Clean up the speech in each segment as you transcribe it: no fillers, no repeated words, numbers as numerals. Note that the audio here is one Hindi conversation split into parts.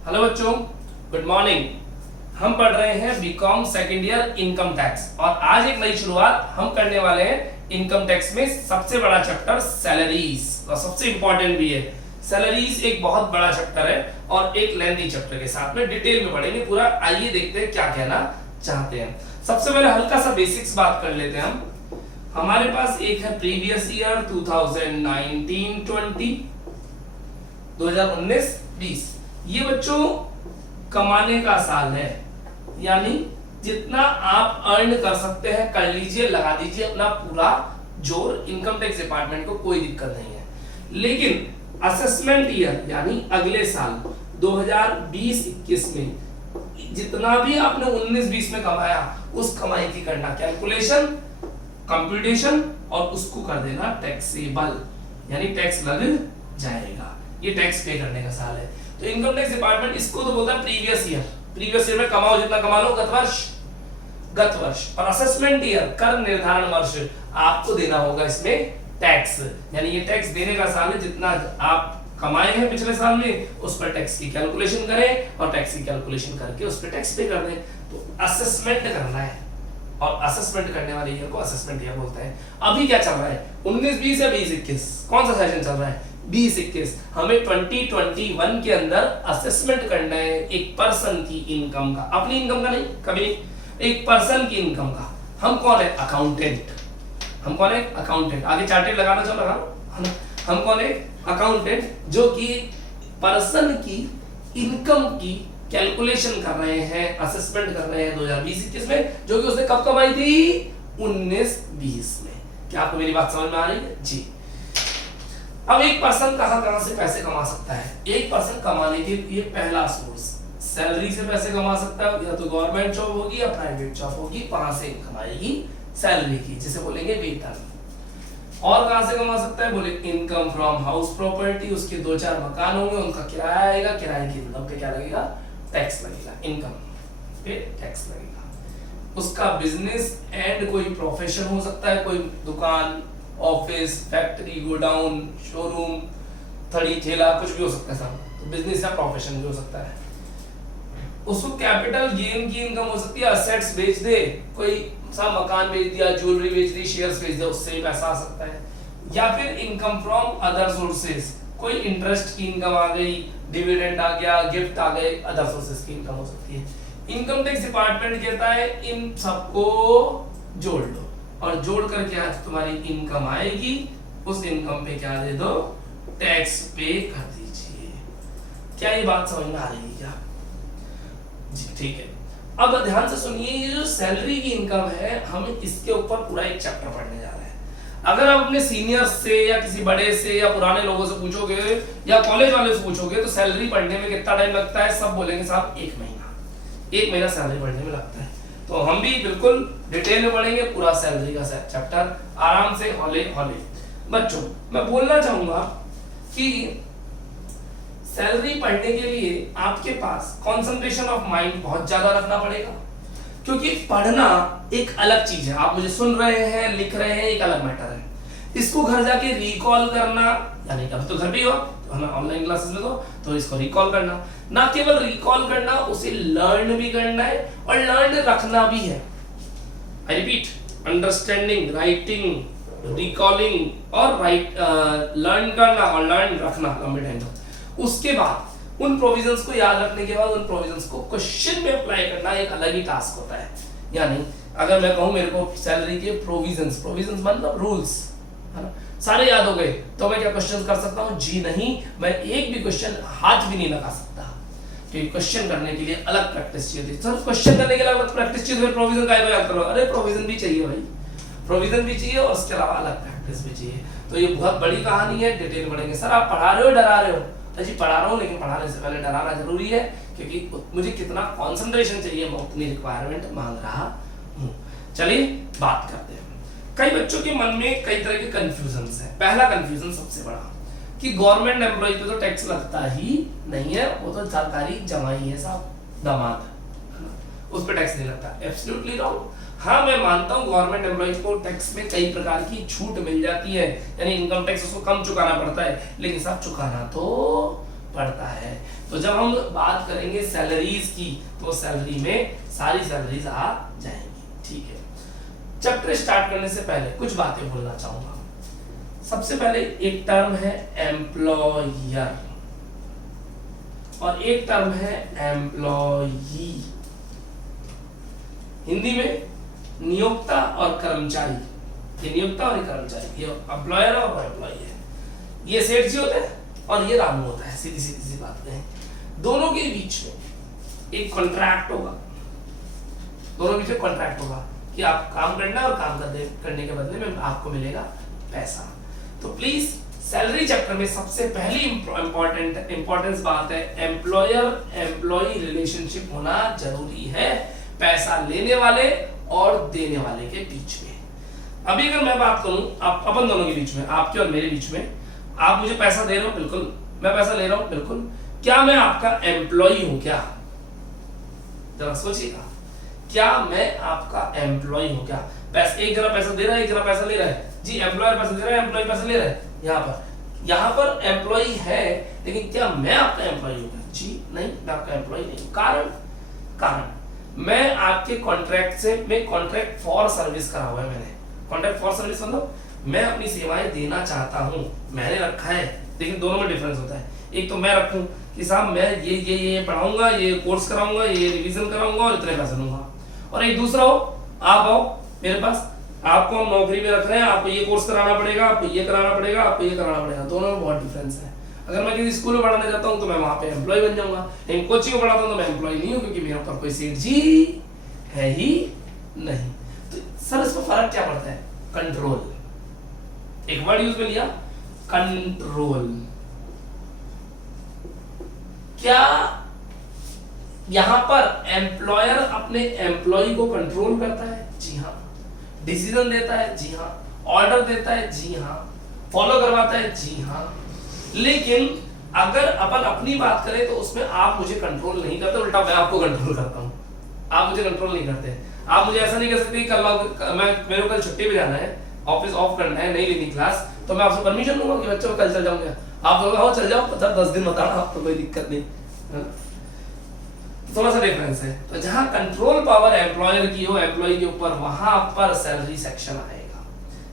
हेलो बच्चों, गुड मॉर्निंग। हम पढ़ रहे हैं BCom second year income tax और आज एक नई शुरुआत हम करने वाले हैं इनकम टैक्स में सबसे बड़ा चैप्टर सैलरीज और सबसे इंपॉर्टेंट भी है। सैलरीज एक बहुत बड़ा चैप्टर है और एक लेंथी चैप्टर के साथ में डिटेल में पढ़ेंगे पूरा। आइए देखते हैं क्या कहना चाहते हैं। सबसे पहले हल्का सा बेसिक्स बात कर लेते हैं हम। हमारे पास एक है प्रीवियस ईयर 2019-20 2019-20। ये बच्चों कमाने का साल है, यानी जितना आप अर्न कर सकते हैं कर लीजिए, लगा दीजिए अपना पूरा जोर। इनकम टैक्स डिपार्टमेंट को कोई दिक्कत नहीं है। लेकिन असेसमेंट ईयर यानी अगले साल 2020-21 में जितना भी आपने 19-20 में कमाया उस कमाई की करना कैलकुलेशन, कंप्यूटेशन और उसको कर देना टैक्सेबल, यानी टैक्स लग जाएगा। ये टैक्स पे करने का साल है। तो इनकम टैक्स डिपार्टमेंट इसको तो बोलता है प्रीवियस ईयर। प्रीवियस ईयर में कमाओ जितना कमा लो गत वर्ष। और असेसमेंट ईयर कर निर्धारण वर्ष आपको देना होगा इसमें टैक्स, यानी ये टैक्स देने का साल है। जितना आप कमाए हैं पिछले साल में उस पर टैक्स की कैलकुलेशन करें और टैक्स की कैलकुलेशन करके उस पर टैक्स पे कर दें। तो असेसमेंट करना है और असेसमेंट करने वाले ईयर को असेसमेंट ईयर बोलते हैं। अभी क्या चल रहा है 19-20 या 20-21? कौन सा सेशन चल रहा है? 20-21। हमें 2021 के अंदर असेसमेंट करना है एक पर्सन की इनकम का, अपनी इनकम का नहीं, कभी एक पर्सन की इनकम का। हम कौन है? अकाउंटेंट। हम कौन है? अकाउंटेंट। आगे चार्टेड लगाना चाहो लगा लो। हम कौन है? अकाउंटेंट, जो कि पर्सन की इनकम की कैलकुलेशन कर रहे हैं, असेसमेंट कर रहे हैं 2020-21 में, जो कि उसने कब कमाई थी? 19-20 में। क्या आपको मेरी बात समझ में आ रही है? जी। अब एक पर्सन कहां से पैसे कमा सकता है? एक पर्सन कमाने के लिए पहला सोर्स सैलरी से पैसे कमा सकता है, या तो गवर्नमेंट जॉब होगी या प्राइवेट जॉब होगी, वहां से इनकम आएगी सैलरी की, जिसे बोलेंगे वेतन। और कहां से कमा सकता है? बोले इनकम फ्रॉम हाउस प्रॉपर्टी। उसके 2-4 मकान होंगे, उनका किराया आएगा, किराए की इनकम पे क्या लगेगा? टैक्स लगेगा, इनकम पे टैक्स लगेगा। उसका बिजनेस एंड कोई प्रोफेशन हो सकता है, कोई दुकान, ऑफिस, फैक्ट्री, गोडाउन, शोरूम, थड़ी, ठेला, कुछ भी हो सकता है सब। तो बिजनेस या प्रोफेशन भी हो सकता है। उसको कैपिटल गेन की इनकम हो सकती है, असेट्स बेच दे, कोई सा मकान बेच दिया, ज्वेलरी बेच दी, शेयर्स बेच दिया, उससे भी पैसा आ सकता है। या फिर इनकम फ्रॉम अदर सोर्सेज, कोई इंटरेस्ट की इनकम आ गई, डिविडेंड आ गया, गिफ्ट आ गए, अदर सोर्सेज की इनकम हो सकती है। इनकम टैक्स डिपार्टमेंट कहता है इन सबको जोड़ दो और जोड़ कर क्या तुम्हारी इनकम आएगी, उस इनकम पे क्या दे दो? टैक्स पे कर दीजिए। क्या ये बात समझ में आ रही है क्या? जी ठीक है। अब ध्यान से सुनिए, ये जो सैलरी की इनकम है, हम इसके ऊपर पूरा एक चैप्टर पढ़ने जा रहे हैं। अगर आप अपने सीनियर्स से या किसी बड़े से या पुराने लोगों से पूछोगे या कॉलेज वाले से पूछोगे तो सैलरी पढ़ने में कितना टाइम लगता है, सब बोलेंगे साहब 1 महीना सैलरी पढ़ने में लगता है। तो हम भी बिल्कुल डिटेल में पढ़ेंगे पूरा सैलरी का चैप्टर, आराम से हौले हौले। बच्चों मैं बोलना चाहूंगा कि सैलरी पढ़ने के लिए आपके पास कंसंट्रेशन ऑफ माइंड बहुत ज्यादा रखना पड़ेगा, क्योंकि पढ़ना एक अलग चीज है। आप मुझे सुन रहे हैं, लिख रहे हैं, एक अलग मैटर है। इसको घर जाके रिकॉल करना, यानी अभी तो घर पे ही हो ऑनलाइन क्लासेस में, तो इसको रिकॉल करना, ना केवल रिकॉल करना, उसे लर्न भी करना है और लर्न रखना भी है। I repeat, understanding, writing, recalling और लर्न करना और लर्न रखना लंबे टाइम तक। उसके बाद उन प्रोविजंस को याद रखने के बाद उन प्रोविजंस को क्वेश्चन में अप्लाई करना एक अलग ही टास्क होता है। यानी अगर मैं कहूं मेरे को सैलरी के प्रोविजंस मतलब रूल्स है ना, सारे याद हो गए, तो मैं क्या क्वेश्चन कर सकता हूं? जी नहीं, मैं एक भी क्वेश्चन हाथ भी नहीं लगा सकता, क्योंकि क्वेश्चन करने के लिए अलग प्रैक्टिस चाहिए। सर क्वेश्चन करने के लिए अलग प्रैक्टिस चाहिए, प्रोविजन का याद करो। अरे प्रोविजन भी चाहिए भाई, प्रोविजन भी चाहिए और उसके अलावा अलग प्रैक्टिस भी चाहिए। तो ये बहुत बड़ी कहानी है, डिटेल पढ़ेंगे। सर आप पढ़ा रहे हो, डरा रहे हो? जी पढ़ा रहा हूँ, लेकिन पढ़ाने से पहले डराना जरूरी है, क्योंकि मुझे कितना कंसंट्रेशन चाहिए मैं उतनी रिक्वायरमेंट मांग रहा हूँ। चलिए बात करते हैं। कई बच्चों के मन में कई तरह के कंफ्यूजन्स हैं। पहला कंफ्यूजन सबसे बड़ा कि गवर्नमेंट एम्प्लॉय पे तो टैक्स लगता ही नहीं है, वो तो सरकारी जमाई है साहब, दामाद, उस पर टैक्स नहीं लगता। Absolutely wrong. हाँ मैं मानता हूँ गवर्नमेंट एम्प्लॉय को टैक्स में कई प्रकार की छूट मिल जाती है, यानी इनकम टैक्स उसको कम चुकाना पड़ता है, लेकिन साहब चुकाना तो पड़ता है। तो जब हम बात करेंगे सैलरीज की तो सैलरी में सारी सैलरीज आ जाएंगी। ठीक है, चैप्टर स्टार्ट करने से पहले कुछ बातें बोलना चाहूंगा। सबसे पहले एक टर्म है एम्प्लॉयर और एक टर्म है एम्प्लॉई। हिंदी में नियोक्ता और कर्मचारी, ये नियोक्ता और ये कर्मचारी, ये एम्प्लॉयर और एम्प्लॉई है। ये सेठ जी होते हैं और ये रामू होता है। सीधी सीधी सी बात है, दोनों के बीच में एक कॉन्ट्रैक्ट होगा, दोनों के बीच में कॉन्ट्रैक्ट होगा कि आप काम करना और काम करने के बदले में आपको मिलेगा पैसा। तो प्लीज सैलरी चैप्टर में सबसे पहली इंपॉर्टेंस बात है एम्प्लॉयर एम्प्लॉई रिलेशनशिप होना जरूरी है, पैसा लेने वाले और देने वाले के बीच में। अभी अगर मैं बात करूं अपन दोनों के बीच में, आपके और मेरे बीच में, आप मुझे पैसा दे रहे हो, बिल्कुल, मैं पैसा ले रहा हूं, बिल्कुल, क्या मैं आपका एम्प्लॉई हूं? क्या, जरा सोचिएगा, क्या मैं आपका एम्प्लॉई हूं? क्या एक जरा पैसा दे रहा है, एक जरा पैसा ले रहा है जी, एम्प्लॉयर पैसा दे रहा है, एम्प्लॉय पैसा ले रहा है। यहाँ पर एम्प्लॉई है, लेकिन क्या मैं आपका एम्प्लॉई हूं? जी नहीं, मैं आपका एम्प्लॉई नहीं। कारण मैं आपके कॉन्ट्रैक्ट से, मैं कॉन्ट्रैक्ट फॉर सर्विस करा हुआ है, मैंने कॉन्ट्रैक्ट फॉर सर्विस मतलब मैं अपनी सेवाएं देना चाहता हूं, मैंने रखा है। लेकिन दोनों में डिफरेंस होता है, एक तो मैं रखूं कि साहब मैं ये पढ़ाऊंगा, ये कोर्स कराऊंगा, ये रिवीजन कराऊंगा और इतने पैसे दूंगा, और एक दूसरा हो, आप आओ मेरे पास, आपको हम नौकरी में रख रहे हैं, आपको ये कोर्स कराना पड़ेगा, आपको ये कराना पड़ेगा, आपको ये कराना पड़ेगा। दोनों में बहुत डिफरेंस है। अगर मैं किसी स्कूल में पढ़ाने जाता हूँ तो मैं वहां पे एम्प्लॉय बन जाऊंगा, लेकिन कोचिंग में पढ़ाता हूँ तो मैं एम्प्लॉय नहीं हूँ, क्योंकि मेरे ऊपर कोई सेठ जी है ही नहीं। तो सर इसमें फर्क क्या पड़ता है? कंट्रोल, एक वर्ड यूज में लिया, कंट्रोल। क्या यहां पर एम्प्लॉयर अपने एम्प्लॉय को कंट्रोल करता है? जी हाँ। डिसीजन देता है? जी हाँ। ऑर्डर देता है? जी हाँ। फॉलो करवाता है? जी हाँ। लेकिन अगर अपन अपनी बात करें तो उसमें आप मुझे कंट्रोल नहीं करते, उल्टा मैं आपको कंट्रोल करता हूं। आप मुझे कंट्रोल नहीं करते। आप मुझे ऐसा नहीं कर सकते कल मेरे को कल छुट्टी पे जाना है, ऑफिस ऑफ करना है, नहीं लेनी क्लास, तो मैं आपसे परमिशन लूंगा कि बच्चों कल चल जाऊंगा। आप लोग आओ चल जाओ, 10 दिन बताना, आपको कोई दिक्कत नहीं। थोड़ा सा डिफरेंस है। तो जहां कंट्रोल पावर एम्प्लॉयर की हो एम्प्लॉय के ऊपर, वहां पर सैलरी सेक्शन आएगा,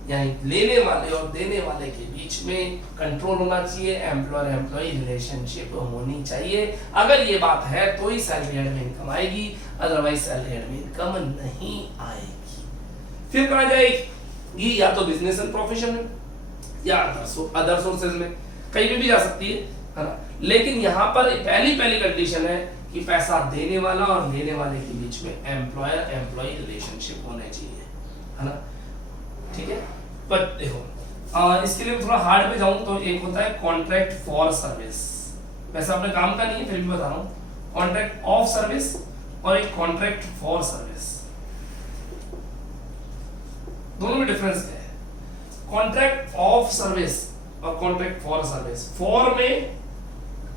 यानी लेने वाले और देने वाले के बीच में कंट्रोल होना चाहिए, एम्प्लॉयर एम्प्लॉय रिलेशनशिप होनी चाहिए। अगर ये बात है तो ही सैलरी एड में इनकम आएगी, अदरवाइज सैलरी एड में इनकम नहीं आएगी। फिर कहा जाएगी या तो बिजनेस एंड प्रोफेशन में या अदर सोर्सेज में, कहीं भी जा सकती है ना। लेकिन यहाँ पर पहली कंडीशन है कि पैसा देने वाला और लेने वाले के बीच में एम्प्लॉयर एम्प्लॉय रिलेशनशिप होने चाहिए, है ना। ठीक है, पर देखो इसके लिए थोड़ा हार्ड पे जाऊं तो एक होता है कॉन्ट्रैक्ट फॉर सर्विस। वैसे अपने काम का नहीं है, फिर भी बता रहा हूं, कॉन्ट्रैक्ट ऑफ सर्विस और एक कॉन्ट्रैक्ट फॉर सर्विस, दोनों में डिफरेंस क्या है? कॉन्ट्रैक्ट ऑफ सर्विस और कॉन्ट्रैक्ट फॉर सर्विस, फॉर में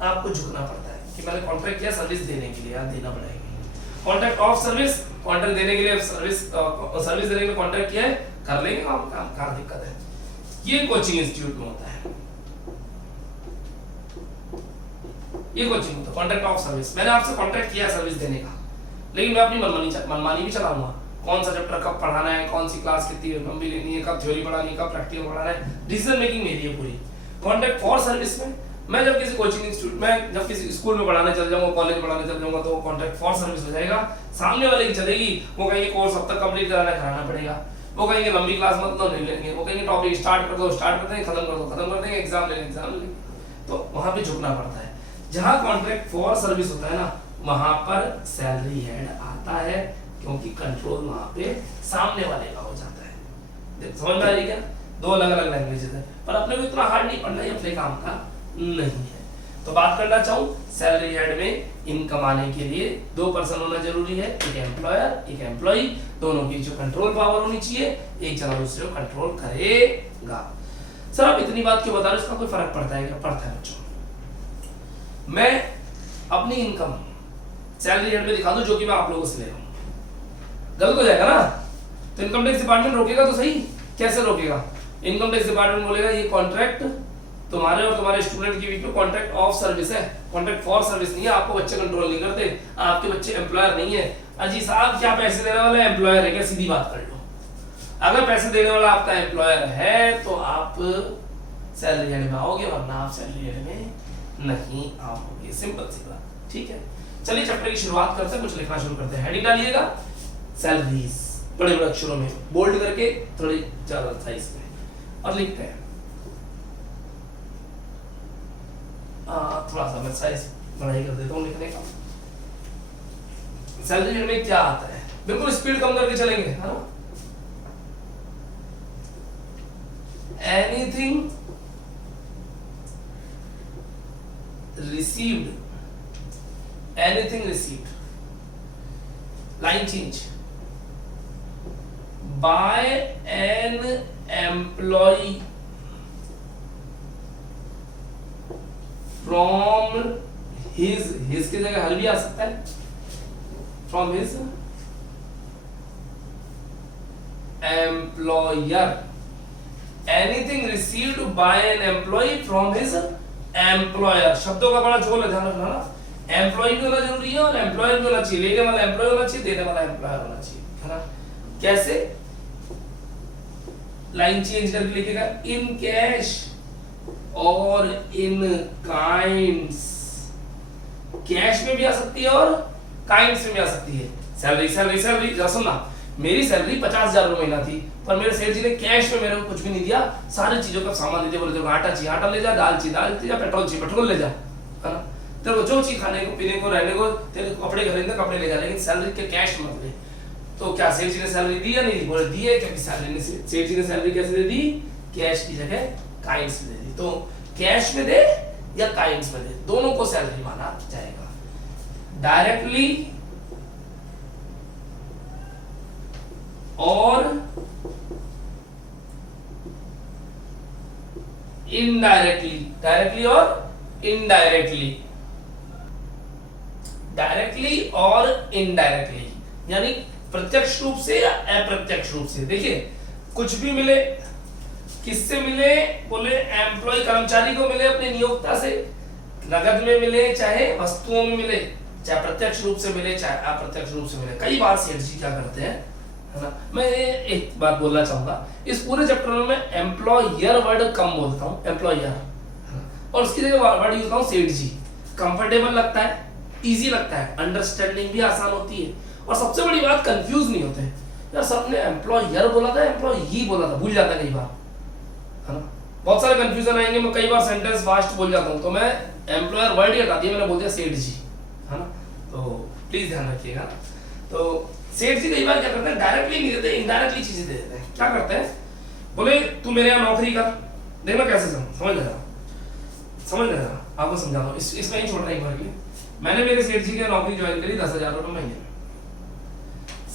आपको झुकना पड़ता है कि मैंने कॉन्ट्रैक्ट किया सर्विस देने के लिए, देना पड़ेगा। कॉन्ट्रैक्ट ऑफ सर्विस, कॉन्ट्रैक्ट देने के लिए सर्विस देने के लिए कॉन्ट्रैक्ट किया है, कर लेंगे काम, क्या दिक्कत है। ये कोचिंग इंस्टीट्यूट में होता है, ये कोचिंग होता है कॉन्ट्रैक्ट ऑफ सर्विस। मैंने आपसे कॉन्ट्रैक्ट किया सर्विस देने का, लेकिन मैं अपनी मनमानी भी चलाऊंगा, कौन सा चैप्टर कब पढ़ाना है, कौन सी क्लास कितनी लंबी लेनी है, कब थ्योरी पढ़ानी है, कब प्रैक्टिकल पढ़ाना है, डिसीजन मेकिंग मेरी है पूरी। कॉन्ट्रैक्ट फॉर सर्विस में मैं जब किसी कोचिंग इंस्टीट्यूट में, जब किसी स्कूल में पढ़ाने चल जाऊंगा, कॉलेज में पढ़ाने चल जाऊंगा, तो वो कॉन्ट्रैक्ट फॉर सर्विस हो जाएगा। सामने वाले की चलेगी, वो कहेंगे कोर्स अब तक कंप्लीट कराना पड़ेगा, वो कहेंगे लंबी क्लास मत लो, नहीं लेंगे, वो कहेंगे टॉपिक स्टार्ट कर दो, स्टार्ट कर देंगे, खत्म कर दो, खत्म कर देंगे, एग्जाम लेंगे। तो वहां पे झुकना पड़ता है। जहां कॉन्ट्रैक्ट फॉर सर्विस होता है ना, वहां पर सैलरी हेड आता है, क्योंकि कंट्रोल वहां पे सामने वाले का हो जाता है। समझ में आ रही क्या? दो अलग अलग लैंग्वेजेस है, पर अपने को इतना हार्ड नहीं पढ़ना, ये अपने काम का नहीं है। तो बात करना चाहूं, सैलरी हेड में इनकम आने के लिए 2 पर्सन होना जरूरी है, एक एम्प्लॉयर एक एम्प्लॉई, दोनों की जो कंट्रोल पावर होनी चाहिए, एक जना दूसरे को कंट्रोल करेगा। सर आप इतनी बात क्यों बता रहे हो, इसका कोई फर्क पड़ता है क्या? पड़ता है बच्चों। मैं अपनी इनकम सैलरी हेड में दिखा दूं, जो कि मैं आप लोगों से ले रहा हूं, गलत हो जाएगा ना। तो इनकम टैक्स डिपार्टमेंट रोकेगा तो सही, कैसे रोकेगा? इनकम टैक्स डिपार्टमेंट बोलेगा ये कॉन्ट्रैक्ट तुम्हारे और तुम्हारे स्टूडेंट के बीच में कॉन्ट्रैक्ट ऑफ सर्विस है, कॉन्ट्रैक्ट फॉर सर्विस नहीं है। आपको बच्चे कंट्रोल नहीं करते, आपके बच्चे एम्प्लॉयर नहीं है। अजी साहब क्या पैसे देने वाला एम्प्लॉयर है क्या? सीधी बात कर लो। अगर पैसे देने वाला आपका एम्प्लॉयर है तो आप सैलरी लेने में आओगे, वरना आप सैलरी लेने में नहीं आओगे। सिंपल सी बात, ठीक है। चलिए चैप्टर की शुरुआत करते हैं, कुछ लिखना शुरू करते हैं। हेडिंग डालिएगा सैलरीज, बड़े बड़े अक्षरों में बोल्ड करके, थोड़ी ज्यादा साइज में, और लिखते हैं। थोड़ा सा मैं साइज बढ़ाई कर देता हूँ लिखने का। सैलरी में क्या आता है, बिल्कुल स्पीड कम करके चलेंगे, है ना। Anything received, anything received, line change, by an employee from his की जगह हल भी आ सकता है, from his employer, anything received by an employee from his employer. शब्दों का बड़ा झोल है, ध्यान रखना ना। एम्प्लॉय भी होना जरूरी है और एम्प्लॉयर भी होना चाहिए। लेने वाला एम्प्लॉय होना चाहिए, देने वाला एम्प्लॉयर होना चाहिए, है ना। कैसे? लाइन चेंज करके लिखेगा इन कैश और इन काइंड्स। कैश में भी आ सकती है और काइंड्स में भी आ सकती है। सैलरी सैलरी सैलरी, जरा सुनना, मेरी सैलरी 50,000 रुपए महीना थी, पर मेरे सेठ जी ने कैश में मेरे को कुछ भी नहीं दिया, सारी चीजों का सामान दे दिया। बोले आटा चाहिए आटा ले जा, दाल चाहिए दाल ले जा, पेट्रोल चाहिए पेट्रोल ले जा, है ना। तेरे को जो चीज खाने को पीने को रहने को, तेरे को कपड़े खरीदने कपड़े ले जा, लेकिन सैलरी के कैश मत ले। तो क्या सेठ जी ने सैलरी दी या नहीं दी? बोले दी है, क्योंकि सैलरी ने सेठ जी ने सैलरी कैसे दे दी? कैश की जगह काइंड्स में दे दी। तो कैश में दे या काइंड्स में दे, दोनों को सैलरी माना जाएगा। डायरेक्टली और इनडायरेक्टली, डायरेक्टली और इनडायरेक्टली, डायरेक्टली और इनडायरेक्टली, यानी प्रत्यक्ष रूप से या अप्रत्यक्ष रूप से। देखिए कुछ भी मिले, किससे मिले? बोले एम्प्लॉय कर्मचारी को मिले अपने नियोक्ता से, नगद में मिले चाहे वस्तुओं में मिले, चाहे प्रत्यक्ष रूप से मिले चाहे अप्रत्यक्ष रूप से मिले। कई बार सेठ जी क्या करते हैं, है ना। मैं एक बात बोलना चाहूंगा, इस पूरे चैप्टर में मैं एम्प्लॉयर वर्ड कम बोलता हूँ, एम्प्लॉयर, और उसकी जगह वर्ड यूज करता हूँ सेठ जी। कंफर्टेबल लगता है, इजी लगता है, अंडरस्टैंडिंग भी आसान होती है, और सबसे बड़ी बात कंफ्यूज नहीं होते यार। सबने एम्प्लॉयर बोला था, एम्प्लॉई बोला था, भूल जाता है कई बार, है ना। बहुत सारे कंफ्यूजन आएंगे, मैं कई बार सेंटेंस फास्ट बोल जाता हूँ, तो मैं एम्प्लॉयर वर्ड ही हटा दिया, मैंने बोल दिया सेठ जी, है ना। तो प्लीज ध्यान रखिएगा। तो सेठ जी कई बार क्या करते हैं, डायरेक्टली नहीं देते, इनडायरेक्टली चीजें दे देते हैं। क्या करते हैं? बोले तू मेरे यहाँ नौकरी कर, देखना कैसे समझ ले रहा, आपको समझा रहा हूँ, इसमें ही छोड़ रहा एक बार के लिए। मैंने मेरे सेठ जी की नौकरी ज्वाइन करी 10,000 रुपए महीने में।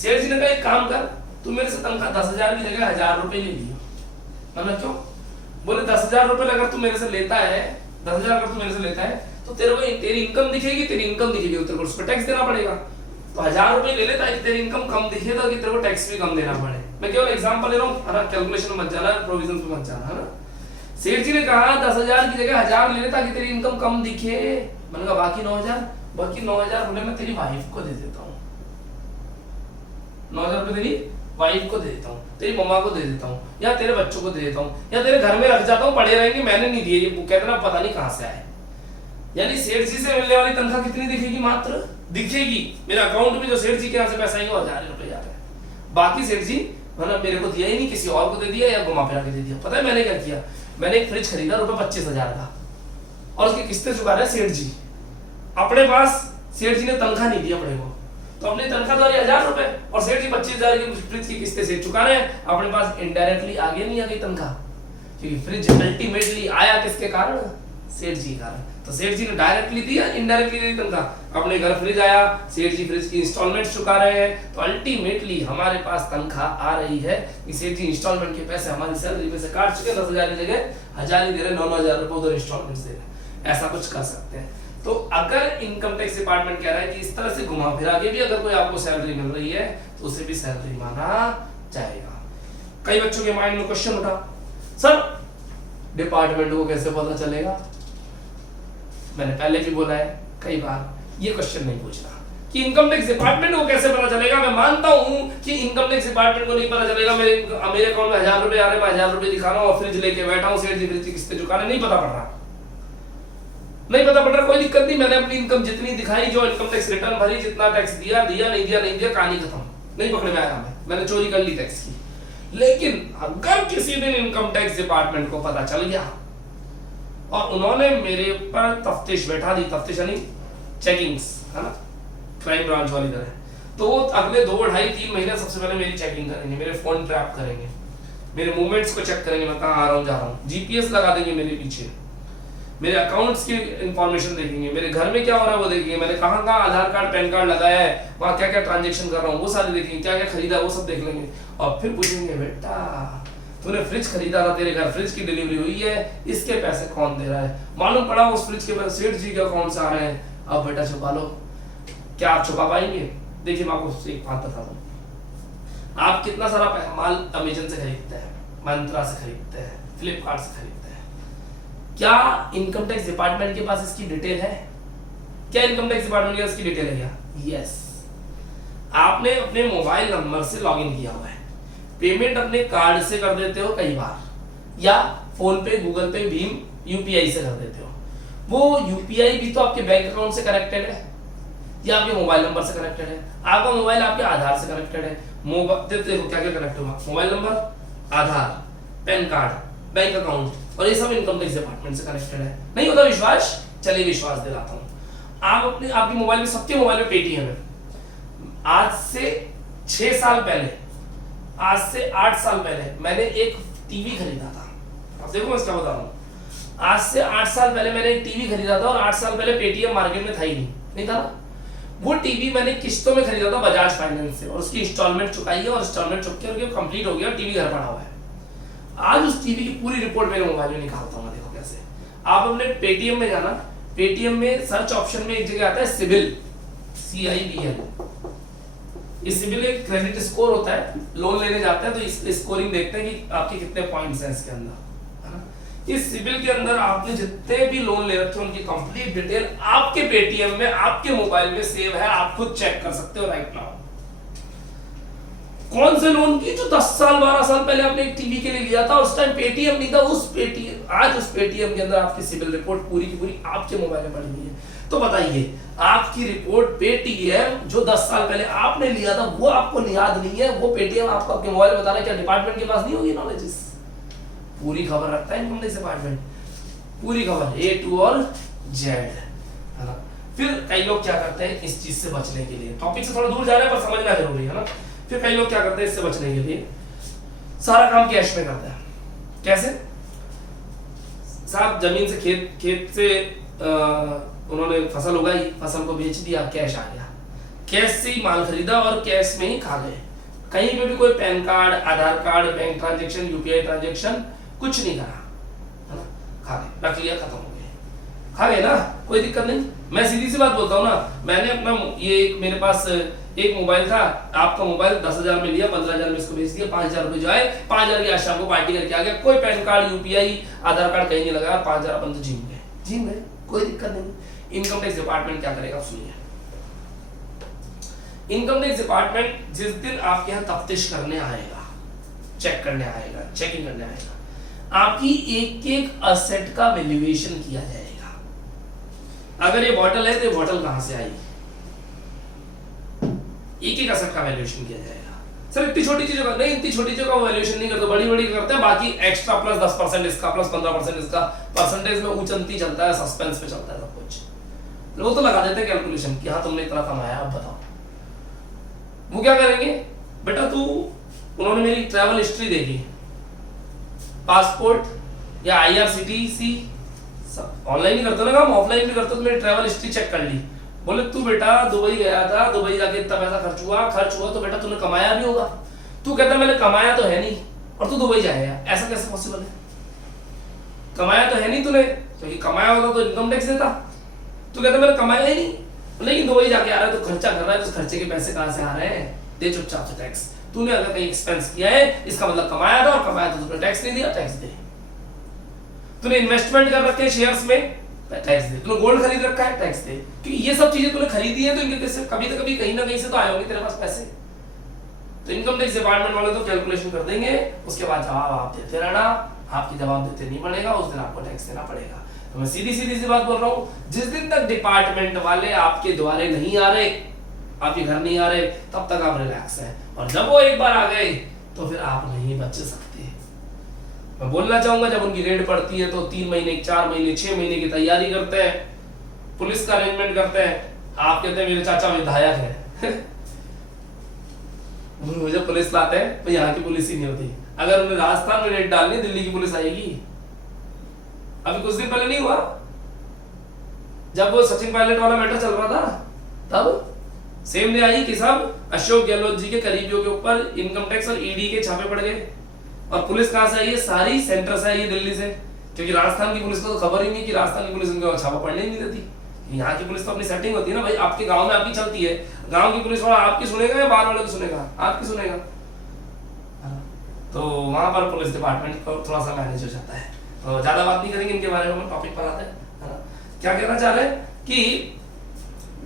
सेठ जी ने कहा एक काम कर, तू मेरे से तनख्वाह 10,000 की जगह 1,000 रुपए ले लियो। मतलब क्यों? बोले 10,000 रुपए अगर तू मेरे से लेता है, 10,000 अगर तू मेरे से लेता है, तो तेरे को तेरी इनकम दिखेगी, तो तेरे को उस पर टैक्स देना पड़ेगा। तो 1,000 रुपए ले लेता है कि तेरी इनकम कम दिखे, तो कि तेरे को टैक्स भी कम देना पड़े। मैं केवल एग्जांपल ले रहा हूँ, है ना, कैलकुलेशन में मत जाना, प्रोविजन में मत जाना, है ना। सेठ जी ने कहा 10,000 की जगह 1,000 ले ले ताकि तेरी इनकम कम दिखे। मैंने कहा बाकी 9,000 बोले मैं तेरी वाइफ को दे देता हूँ, 9,000 रुपए तेरी वाइफ को दे देता हूँ, तेरी मम्मा को दे देता हूँ, या तेरे बच्चों को दे देता हूँ, या तेरे घर में रख जाता हूँ, पड़े रहेंगे, मैंने नहीं दिए, ये कहते ना पता नहीं कहाँ से आए। यानी सेठ जी से मिलने वाली तनख्वाह कितनी दिखेगी? मात्र दिखेगी, मेरे अकाउंट में जो सेठ जी के यहाँ से पैसा आएगा 1,000 रुपए जा रहे हैं। बाकी सेठ जी मतलब मेरे को दिया ही नहीं, किसी और को दे दिया या घुमा फिरा के दे दिया। पता है मैंने क्या किया? मैंने एक फ्रिज खरीदा रुपए 25,000 का, और उसकी किस्तें चुका रहे सेठ जी। अपने पास सेठ जी ने तनख्वाह नहीं दी अपने को, तो अपनी तनख्वाह तो 1,000 रुपए, और सेठ जी 25,000 की फ्रिज की किस्तें से चुका रहे हैं। अपने पास इनडायरेक्टली आगे नहीं आ गई तनख्वाह, क्योंकि फ्रिज अल्टीमेटली आया किसके कारण? सेठ जी के कारण। तो सेठ जी ने डायरेक्टली दिया, इनडायरेक्टली दी तनख्वाह। अपने घर फ्रिज आया, सेठ जी फ्रिज की इंस्टॉलमेंट चुका रहे हैं, तो अल्टीमेटली हमारे पास तनख्वाह आ रही है कि सेठ जी इंस्टॉलमेंट के पैसे हमारी सैलरी में से काट चुके, 10,000 की जगह 1,000 ही दे रहे, 9,000 रुपए उधर इंस्टॉलमेंट दे रहे। ऐसा कुछ कर सकते हैं। तो अगर इनकम टैक्स डिपार्टमेंट कह रहा है कि इस तरह से घुमा फिरा के भी अगर कोई आपको सैलरी मिल रही है, तो उसे भी सैलरी माना जाएगा। कई बच्चों के माइंड में क्वेश्चन उठा, सर डिपार्टमेंट को कैसे पता चलेगा? मैंने पहले भी बोला है कई बार, ये क्वेश्चन नहीं पूछना कि इनकम टैक्स डिपार्टमेंट को कैसे पता चलेगा। मैं मानता हूं कि इनकम टैक्स डिपार्टमेंट को नहीं पता चलेगा, मेरे अकाउंट में 1000 रुपए आ रहे हैं, मैं 1000 रुपए दिखा रहा हूं और फ्रिज लेके बैठा हूं, सेठ जी फ्रिज की किस्तें चुकाने, नहीं पता पड़ रहा, नहीं पता पड़ रहा, कोई दिक्कत नहीं। मैंने अपनी इनकम जितनी दिखाई, जो इनकम टैक्स रिटर्न भरी, जितना टैक्स दिया, नहीं दिया, कहानी खत्म, नहीं पकड़े में आया, मैंने चोरी कर ली टैक्स की। लेकिन अगर किसी दिन इनकम टैक्स डिपार्टमेंट को पता चल गया और उन्होंने मेरे ऊपर तफ्तीश बैठा दी, तफ्तीश यानी चेकिंग्स, है ना, क्राइम ब्रांच वाली तरह, तो वो अगले 2, 2.5, 3 महीने सबसे पहले मेरी चेकिंग करेंगे, मेरे फोन ट्रैप करेंगे, मेरे मूवमेंट्स को चेक करेंगे, मैं कहाँ आ रहा हूँ, जा रहा हूँ, जीपीएस लगा देंगे मेरे पीछे, मेरे अकाउंट्स की इंफॉर्मेशन देखेंगे, मेरे घर में क्या हो रहा है वो देखेंगे, मैंने कहाँ कहाँ आधार कार्ड पैन कार्ड लगाया है, वहाँ क्या क्या ट्रांजेक्शन कर रहा हूँ वो सारे देखेंगे, क्या क्या खरीदा वो सब देख लेंगे, और फिर पूछेंगे बेटा तूने फ्रिज खरीदा था, तेरे घर फ्रिज की डिलीवरी हुई है, इसके पैसे कौन दे रहा है? मालूम पड़ा उस फ्रिज के पैसे सेठ जी के अकाउंट से आ रहे हैं। अब बेटा छुपा लो। क्या आप छुपा पाएंगे? देखिए मैं आपको एक बात बता दूं, आप कितना सारा माल अमेजन से खरीदते हैं, मंत्रा से खरीदते हैं, फ्लिपकार्ट से खरीदते हैं, क्या इनकम टैक्स डिपार्टमेंट के पास इसकी डिटेल है? क्या इनकम टैक्स डिपार्टमेंट के पास इसकी डिटेल है क्या? यस। आपने अपने मोबाइल नंबर से लॉगिन किया हुआ है, पेमेंट अपने कार्ड से कर देते हो कई बार, या फोन पे, गूगल पे, भीम, यूपीआई से कर देते हो। वो यूपीआई भी तो आपके बैंक अकाउंट से कनेक्टेड है या आपके मोबाइल नंबर से कनेक्टेड है। आपका मोबाइल आपके आधार से कनेक्टेड है। मोबाइल देखो क्या क्या कनेक्ट होगा, मोबाइल नंबर, आधार, पैन कार्ड, बैंक अकाउंट, और ये सब इनकम टैक्स डिपार्टमेंट से कनेक्टेड है। नहीं होता विश्वास? चलिए विश्वास दिलाता हूँ। आप अपने आपके मोबाइल में, सबके मोबाइल में पेटीएम है। आज से 6 साल पहले, आज से 8 साल पहले मैंने एक टीवी खरीदा था। अब देखो मैं इसका बता रहा हूँ, आज से 8 साल पहले मैंने एक टीवी खरीदा था और 8 साल पहले पेटीएम मार्केट में था ही नहीं था ना। वो टीवी मैंने किस्तों में खरीदा था बजाज फाइनेंस से, और उसकी इंस्टॉलमेंट चुकाई है, और इंस्टॉलमेंट चुके कंप्लीट हो गया, टीवी घर पड़ा हुआ है। आज उस टीवी की पूरी रिपोर्ट मेरे मोबाइल में निकालता हूँ। देखो कैसे, आप अपने पेटीएम में जाना, पेटीएम में सर्च ऑप्शन में एक जगह आता है सिबिल, CIBL। इस सिबिल एक क्रेडिट स्कोर होता है, लोन लेने जाते हैं तो इस स्कोरिंग देखते हैं कि आपके कितने पॉइंट्स हैं इसके अंदर, है ना। इस सिबिल के अंदर आपने जितने भी लोन ले रखे हैं उनकी कंप्लीट डिटेल आपके पेटीएम में, आपके मोबाइल में सेव है। आप खुद चेक कर सकते हो राइट नाउ। कौन से लोन की? जो 10 साल 12 साल पहले आपने एक टीवी के लिए लिया था, उस टाइम पेटीएम नहीं था, उस पेटीएम, आज उस पेटीएम के अंदर आपकी सिबिल रिपोर्ट पूरी की पूरी आपके मोबाइल में पड़ी हुई है। तो बताइए, आपकी रिपोर्ट पेटीएम जो 10 साल पहले आपने लिया था वो आपको याद नहीं है, वो पेटीएम आपको आपके मोबाइल में बता रहा है। क्या डिपार्टमेंट के पास नहीं होगी नॉलेज? पूरी खबर रखता है इनकम टैक्स डिपार्टमेंट, पूरी खबर A to और Z, है ना। फिर कई लोग क्या करते हैं इस चीज से बचने के लिए, टॉपिक से थोड़ा दूर जा रहे हैं पर समझना जरूरी है ना। फिर कई लोग क्या करते हैं इससे बचने के लिए, सारा काम कैश में करते हैं। कैसे? साहब जमीन से खेत से उन्होंने फसल उगाई, फसल को बेच दिया, कैश आ गया, कैश से ही माल खरीदा और कैश में ही खा गए। कहीं पे भी कोई PAN card, Aadhaar card, bank transaction, UPI transaction कुछ नहीं करा, है ना, खा गए, रख लिया, खत्म हो गए, खा गए ना, कोई दिक्कत नहीं। मैं सीधी सी बात बोलता हूँ ना, मैंने अपना ये मेरे पास एक मोबाइल था, आपका मोबाइल 10,000 में लिया, 15,000 में इसको बेच दिया, 5,000 रुपए जो आए, 5,000 की आज शाम को पार्टी करके आ गया, कोई पैन कार्ड, यूपीआई, आधार कार्ड कहीं नहीं लगा, 5,000 अपन तो जीम गए, कोई दिक्कत नहीं। इनकम टैक्स डिपार्टमेंट क्या करेगा सुनिए। इनकम टैक्स डिपार्टमेंट जिस दिन आपके यहाँ तफ्तीश करने आएगा, चेक करने आएगा, चेकिंग करने आएगा, आपकी एक एक असेट का वैल्यूएशन किया जाएगा। अगर ये बॉटल है तो ये बॉटल कहां से आई, एक एक असेट का वैल्यूएशन किया जाएगा। सर इतनी छोटी चीजों का नहीं, इतनी छोटी चीजों का वैल्यूएशन नहीं करते, बड़ी बड़ी करते हैं, बाकी एक्स्ट्रा प्लस 10% इसका, प्लस 15% इसका, परसेंटेज में ऊंचंती चलता है, सस्पेंस पे चलता है सब कुछ। वो तो लगा देते हैं कैलकुलेशन कि हाँ तुमने इतना कमाया, अब बताओ। वो क्या करेंगे, बेटा तू, उन्होंने मेरी ट्रैवल हिस्ट्री देखी, पासपोर्ट या IRCTC, सब ऑनलाइन ही करते हो ना काम, ऑफलाइन भी करते हो, तो मेरी ट्रैवल हिस्ट्री चेक कर ली। बोले तू बेटा दुबई गया था, दुबई जाके इतना पैसा खर्च हुआ तो बेटा तूने कमाया भी होगा। तू कहता मैंने कमाया तो है नहीं और तू दुबई जाएगा, ऐसा कैसे पॉसिबल है? कमाया तो है नहीं तूने, क्योंकि कमाया होता तो इनकम टैक्स देता। तू कहता मैंने कमाया ही नहीं, लेकिन दुबई जाके आ रहा है तो खर्चा कर रहा है, तो खर्चे के पैसे कहां से आ रहे हैं? दे चुपचाप से टैक्स। तूने अगर कहीं एक्सपेंस किया है, इसका मतलब कमाया था, और कमाया तो तुमने टैक्स नहीं दिया, टैक्स दे। तूने इन्वेस्टमेंट कर रखे हैं शेयर्स में, टैक्स दे। तूने गोल्ड खरीद रखा है, टैक्स दे। क्योंकि ये सब चीजें तूने खरीदी है तो इनके कभी ना कभी कहीं ना कहीं से तो आए होंगे तेरे पास पैसे। तो इनकम टैक्स डिपार्टमेंट वाले तो कैलकुलेशन कर देंगे, उसके बाद जवाब आप देते रहना। आपकी जवाब देते नहीं पड़ेगा, उस दिन आपको टैक्स देना पड़ेगा। तो मैं सीधी सीधी सी बात बोल रहा हूँ, जिस दिन तक डिपार्टमेंट वाले आपके द्वारे नहीं आ रहे, आपके घर नहीं आ रहे, तब तक आप रिलैक्स हैं। और जब वो एक बार आ गए तो फिर आप नहीं बच सकते। मैं बोलना चाहूंगा, जब उनकी रेड पड़ती है तो 3 महीने 4 महीने 6 महीने की तैयारी करते हैं, पुलिस का अरेंजमेंट करते हैं। आप कहते हैं मेरे चाचा विधायक है मुझे पुलिस लाते हैं तो यहाँ की पुलिस ही नहीं होती। अगर उन्हें राजस्थान में रेड डालनी, दिल्ली की पुलिस आएगी। अभी कुछ दिन पहले नहीं हुआ, जब वो सचिन पायलट वाला मैटर चल रहा था, तब सेम डे आई कि साहब अशोक गहलोत जी के करीबियों के ऊपर इनकम टैक्स और ईडी के छापे पड़ गए। और पुलिस कहां से आई है? सारी सेंटर से आई है, दिल्ली से। क्योंकि राजस्थान की पुलिस को तो खबर ही नहीं कि राजस्थान की पुलिस उनको छापा पड़ने ही नहीं देती। यहाँ की पुलिस तो अपनी सेटिंग होती है ना भाई, आपके गांव में आपकी चलती है। गांव की पुलिस वाला आपकी सुनेगा या बाहर वाले की सुनेगा? आपकी सुनेगा। तो वहां पर पुलिस डिपार्टमेंट को थोड़ा सा मैनेज हो जाता है। तो ज्यादा बात नहीं करेंगे इनके बारे में, टॉपिक पर आते हैं, है ना। क्या कहना चाह रहे हैं कि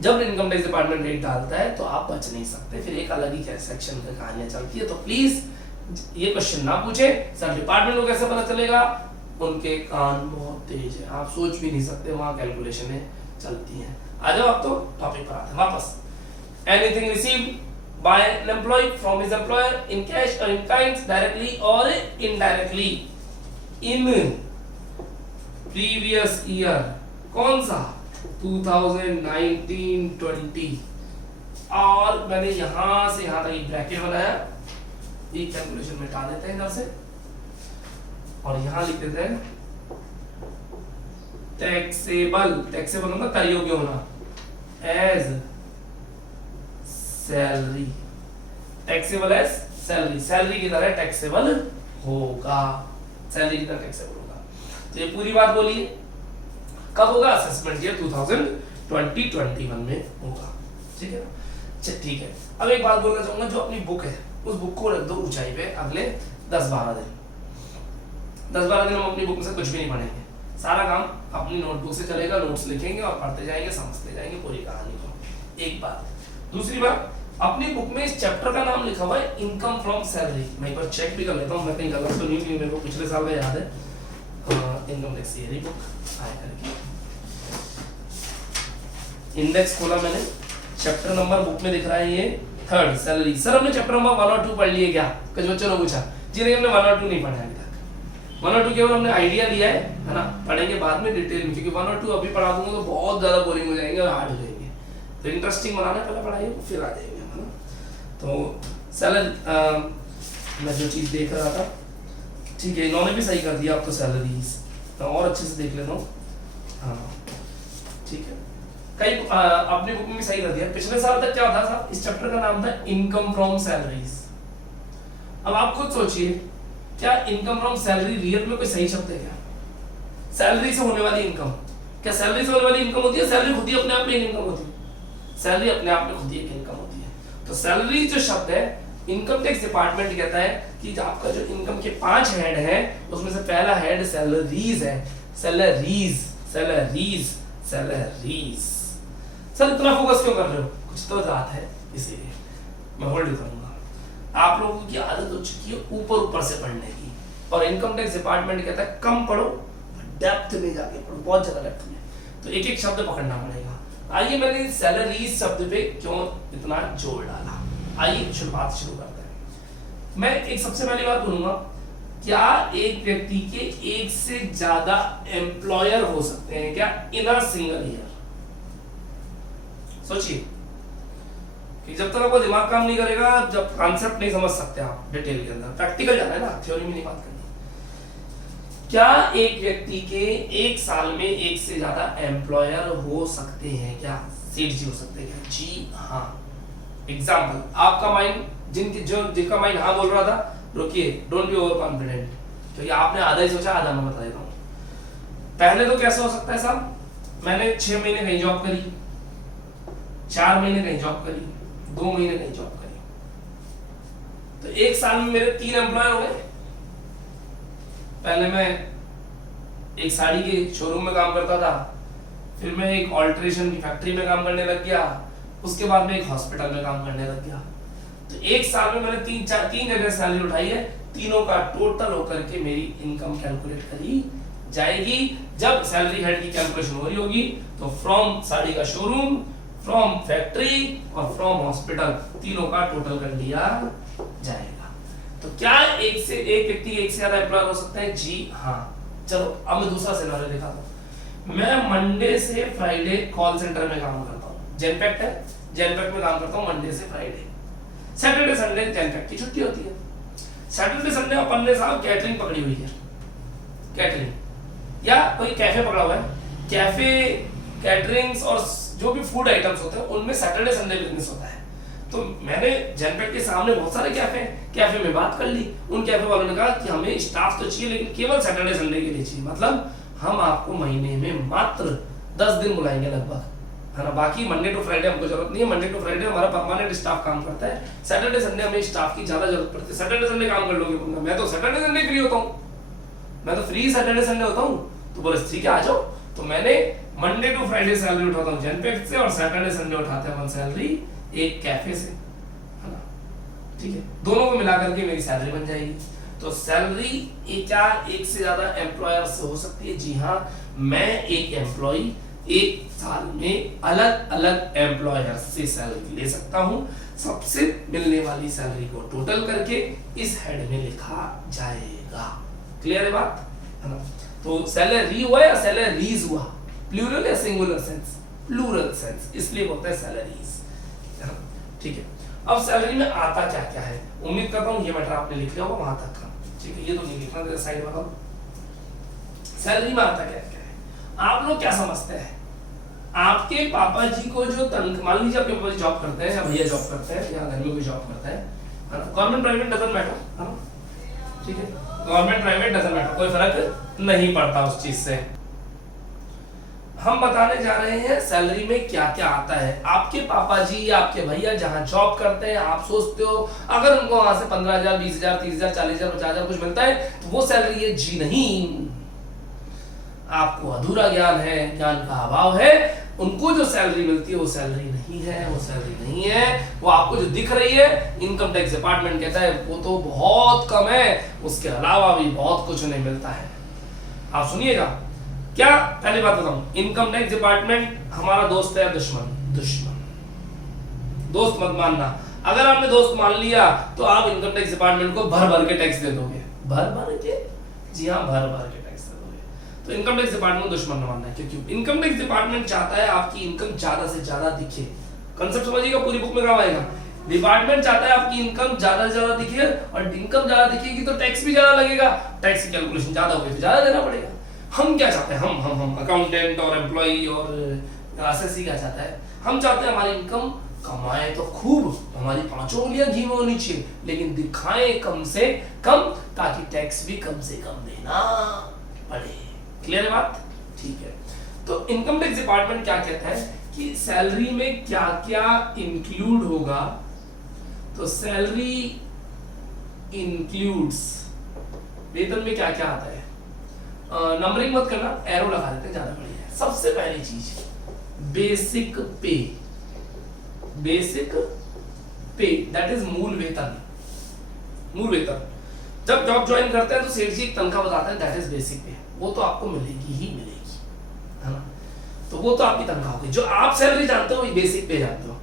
जब इनकम टैक्स डिपार्टमेंट रेट डालता है तो आप बच नहीं सकते, फिर एक अलग ही सेक्शन की कहानियां चलती है। तो प्लीज ये क्वेश्चन ना पूछे, सर डिपार्टमेंट को कैसे पता चलेगा? उनके कान बहुत तेज है, आप सोच भी नहीं सकते, वहां कैलकुलेशनें चलती हैं। आ जाओ अब तो टॉपिक पर आते हैं वापस। Anything received by an employ from his employer in cash और इन काइंड्स, डायरेक्टली और इनडायरेक्टली, इन प्रीवियस ईयर, कौन सा? 2019-20। और मैंने यहां से यहां तक एक ब्रैकेट बनाया, एक कैलकुलेशन मिटा देते हैं इधर से और यहां लिख देते हैं टैक्सेबल, टैक्सेबल होगा कर योग्य होना, as salary, taxable as salary, salary की तरह टैक्सेबल होगा, सैलरी की तरह टैक्सेबल होगा। तो ये पूरी बात बोलिए, कब होगा? असेसमेंट ईयर 2020-21 में होगा, ठीक है ना। अच्छा ठीक है, अब एक बात बोलना चाहूंगा, जो अपनी बुक है उस बुक को रख दो ऊंचाई पे अगले 10-12 दिन। 10-12 दिन हम अपनी बुक में से कुछ भी नहीं पढ़ेंगे, सारा काम अपनी नोटबुक से चलेगा, नोट्स लिखेंगे और पढ़ते जाएंगे, समझते जाएंगे पूरी कहानी को। एक बात। दूसरी बात, अपनी बुक में इस चैप्टर का नाम लिखा हुआ है इनकम फ्रॉम सैलरी। मैं एक बार चेक भी कर लेता हूँ, मैं कहीं गलत तो नहीं, क्योंकि मेरे को पिछले साल का याद है। इनकम टैक्स थियरी बुक आया करके इंडेक्स खोला मैंने, चैप्टर नंबर बुक में दिख रहा है ये 3rd सैलरी। सर हमने चैप्टर नंबर 1 और 2 पढ़ लिए क्या? कुछ बच्चों ने पूछा जी। नहीं, हमने 1 और 2 नहीं पढ़ा अभी तक। 1 और 2 केवल हमने आइडिया लिया है ना, पढ़ेंगे बाद में डिटेल में, क्योंकि 1 और 2 अभी पढ़ा दूंगा तो बहुत ज्यादा बोरिंग हो जाएंगे और हार्ड हो जाएंगे। तो इंटरेस्टिंग बनाना पहले पढ़ाई, फिर आ जाएंगे, है ना। तो सैलरी मैं जो चीज देख रहा था, ठीक है, इन्होंने भी सही कर दिया। अब तो सैलरीज मैं और अच्छे से देख लेता हूँ, हाँ ठीक है। कई अपनी बुक में भी सही कर दिया। पिछले साल तक क्या था साहब, इस चैप्टर का नाम था इनकम फ्रॉम सैलरीज। अब आप खुद सोचिए, क्या इनकम फ्रॉम सैलरी रियल में कोई सही शब्द है क्या? सैलरी से होने वाली इनकम, क्या सैलरी से होने वाली इनकम होती है? सैलरी खुद ही अपने आप में एक इनकम होती है, सैलरी अपने आप में खुद ही एक इनकम होती है। तो सैलरी जो शब्द है, इनकम टैक्स डिपार्टमेंट कहता है कि आपका जो इनकम के 5 हेड है, उसमें से पहला हेड सैलरीज है। Salaries, salaries, salaries. सर इतना फोकस क्यों कर रहे हो? कुछ तो बात है, इसीलिए मैं होल्ड करूंगा। आप लोगों की आदत हो चुकी है ऊपर ऊपर से पढ़ने की, और इनकम टैक्स डिपार्टमेंट कहता है कम पढ़ो, डेप्थ में जाके पढ़ो, बहुत ज्यादा डेप्थ में, तो एक एक शब्द पकड़ना पड़ेगा। आइए मैंने सैलरीज शब्द पे क्यों इतना जोर डाला, आइए शुरुआत शुरू करते हैं। मैं एक सबसे पहली बात बोलूंगा, क्या एक व्यक्ति के एक से ज्यादा एम्प्लॉयर हो सकते हैं क्या इन अ सिंगल ईयर? सोचिए कि जब तक आपका दिमाग काम नहीं करेगा, जब कॉन्सेप्ट नहीं समझ सकते आप डिटेल के अंदर, प्रैक्टिकल जाना है ना, थ्योरी में नहीं बात करनी। क्या एक व्यक्ति के एक साल में एक से ज्यादा एम्प्लॉयर हो सकते हैं क्या? सेठ जी हो सकते हैं क्या? जी हाँ। एग्जाम्पल, आपका माइंड जिनका माइंड हाँ बोल रहा था, रुकिए, डोंट बी ओवर कॉन्फिडेंट, क्योंकि आपने आधा ही सोचा, आधा मैं बता देता हूँ। पहले तो कैसा हो सकता है साहब, मैंने 6 महीने कहीं जॉब करी, 4 महीने कहीं जॉब करी, 2 महीने कहीं जॉब करी, तो एक साल में मेरे 3 एम्प्लॉय हो गए। पहले मैं एक साड़ी के शोरूम में काम करता था, फिर मैं एक ऑल्ट्रेशन की फैक्ट्री में काम करने लग गया, उसके बाद में एक हॉस्पिटल में काम करने लग गया। तो एक साल में मैंने तीन जगह सैलरी उठाई है, तीनों का टोटल होकर के मेरी इनकम कैलकुलेट करी जाएगी। जब सैलरी हेड की कैलकुलेशन हो रही होगी तो फ्रॉम साड़ी का शोरूम, फ्रॉम फैक्ट्री और फ्रॉम हॉस्पिटल, तीनों का टोटल कर लिया जाएगा। तो क्या एक व्यक्ति एक से ज्यादा एम्प्लॉयर हो सकते हैं? जी हाँ। चलो अब मैं दूसरा सिनेरियो दिखाता हूँ। मैं मंडे से फ्राइडे कॉल सेंटर में काम करता हूँ, जेनपैक्ट है, जेनपैक्ट में काम करता हूँ मंडे से फ्राइडे। सैटरडे संडे जेनपैक्ट की छुट्टी होती है। सैटरडे संडे अपन ने साहब कैटरिंग पकड़ी हुई है, कैटरिंग या कोई कैफे पकड़ा हुआ है, कैफे कैटरिंग्स और जो भी फूड आइटम्स होते हैं उनमें सैटरडे संडे बिजनेस होता है। तो मैंने जेनपैक्ट के सामने बहुत सारे कैफे में बात कर ली। उन कैफे वालों ने कहा कि हमें स्टाफ तो चाहिए लेकिन केवल सैटरडे संडे के लिए चाहिए, मतलब हम आपको महीने में मात्र 10 दिन बुलाएंगे लगभग, है ना। बाकी मंडे टू फ्राइडे हमको जरूरत नहीं है, मंडे टू फ्राइडे हमारा परमानेंट स्टाफ काम करता है, सैटरडे संडे हमें स्टाफ की ज्यादा जरूरत पड़ती है। सैटरडे संडे काम कर लोगे? मैं तो सैटरडे संडे फ्री होता हूँ, मैं तो फ्री सैटरडे संडे होता हूँ। तो बोले ठीक है आ जाओ। तो मैंने मंडे टू फ्राइडे सैलरी उठाता हूँ जेनपैक्ट से और सैटरडे संडे उठाते हैं अपन सैलरी एक कैफे से, है ना। ठीक है, दोनों को मिलाकर के मेरी सैलरी बन जाएगी। तो सैलरी क्या एक से ज्यादा एम्प्लॉयर से हो सकती है? जी हाँ, मैं एक एम्प्लॉय एक साल में अलग अलग एम्प्लॉयर से सैलरी ले सकता हूं। सबसे मिलने वाली सैलरी को टोटल करके इस हेड में लिखा जाएगा। क्लियर है बात, है ना। तो सैलरी हुआ या सैलरीज हुआ? प्लूरल या सिंगुलर सेंस? प्लूरल सेंस, इसलिए बोलते हैं सैलरीज, है ना। ठीक है, अब सैलरी में आता क्या क्या है? उम्मीद करता हूं ये मैटर आपने लिख लिया होगा वहां तक का। ठीक है, ये तो नहीं लिखना, साइड में बताओ सैलरी में आता क्या क्या है। आप लोग क्या समझते हैं? आपके पापा जी को जो मान लीजिए आपके पापा जी जॉब करते हैं या भैया जॉब करते हैं या घर में कोई जॉब करता है, गवर्नमेंट प्राइवेट डजंट मैटर, है ना। ठीक है, गवर्नमेंट प्राइवेट डजंट मैटर, कोई फर्क नहीं पड़ता उस चीज से। हम बताने जा रहे हैं सैलरी में क्या क्या आता है। आपके पापा जी या आपके भैया जहां जॉब करते हैं, आप सोचते हो अगर उनको वहां से 15,000 20,000 30,000 40,000 50,000 कुछ मिलता है तो वो सैलरी है? जी नहीं, आपको अधूरा ज्ञान है, ज्ञान का अभाव है। उनको जो सैलरी मिलती है वो सैलरी नहीं है, वो सैलरी नहीं है। वो आपको जो दिख रही है इनकम टैक्स डिपार्टमेंट कहता है वो तो बहुत कम है, उसके अलावा भी बहुत कुछ नहीं मिलता है। आप सुनिएगा, क्या पहली बात बताऊं, इनकम टैक्स डिपार्टमेंट हमारा दोस्त है दुश्मन? दुश्मन, दोस्त मत मानना। अगर आपने दोस्त मान लिया तो आप इनकम टैक्स डिपार्टमेंट को भर भर के टैक्स दे दोगे। भर भर के? जी हाँ, भर भर के टैक्स दे दोगे। तो इनकम टैक्स डिपार्टमेंट दुश्मन न मानना है, क्योंकि इनकम टैक्स डिपार्टमेंट चाहता है आपकी इनकम ज्यादा से ज्यादा दिखे। कंसेप्ट समझिएगा, पूरी बुक में काम आएगा। डिपार्टमेंट चाहता है आपकी इनकम ज्यादा से ज्यादा दिखे, और इनकम ज्यादा दिखेगी तो टैक्स भी ज्यादा लगेगा, टैक्स की कैलकुलेशन ज्यादा होगी तो ज्यादा देना पड़ेगा। हम क्या चाहते हैं? हम अकाउंटेंट और एम्प्लॉय और एसएससी क्या चाहता है? हम चाहते हैं हमारी इनकम कमाए तो खूब, हमारी 5 उंगलियां घी में होनी चाहिए, लेकिन दिखाएं कम से कम, ताकि टैक्स भी कम से कम देना पड़े। क्लियर है बात? ठीक है। तो इनकम टैक्स डिपार्टमेंट क्या कहता है कि सैलरी में क्या क्या इंक्लूड होगा? तो सैलरी इंक्लूड्स, वेतन में क्या क्या आता है? नंबरिंग मत करना, एरो लगा देते हैं, ज्यादा बढ़िया है। सबसे पहली चीज बेसिक पे, बेसिक पे दैट इज मूल वेतन। मूल वेतन जब जॉब ज्वाइन करते हैं तो सेठ जी एक तनख्वाह बताते हैं, दैट इज बेसिक पे। वो तो आपको मिलेगी ही मिलेगी, है ना। तो वो तो आपकी तनख्वाह होगी। जो आप सैलरी जानते हो वही बेसिक पे जानते हो।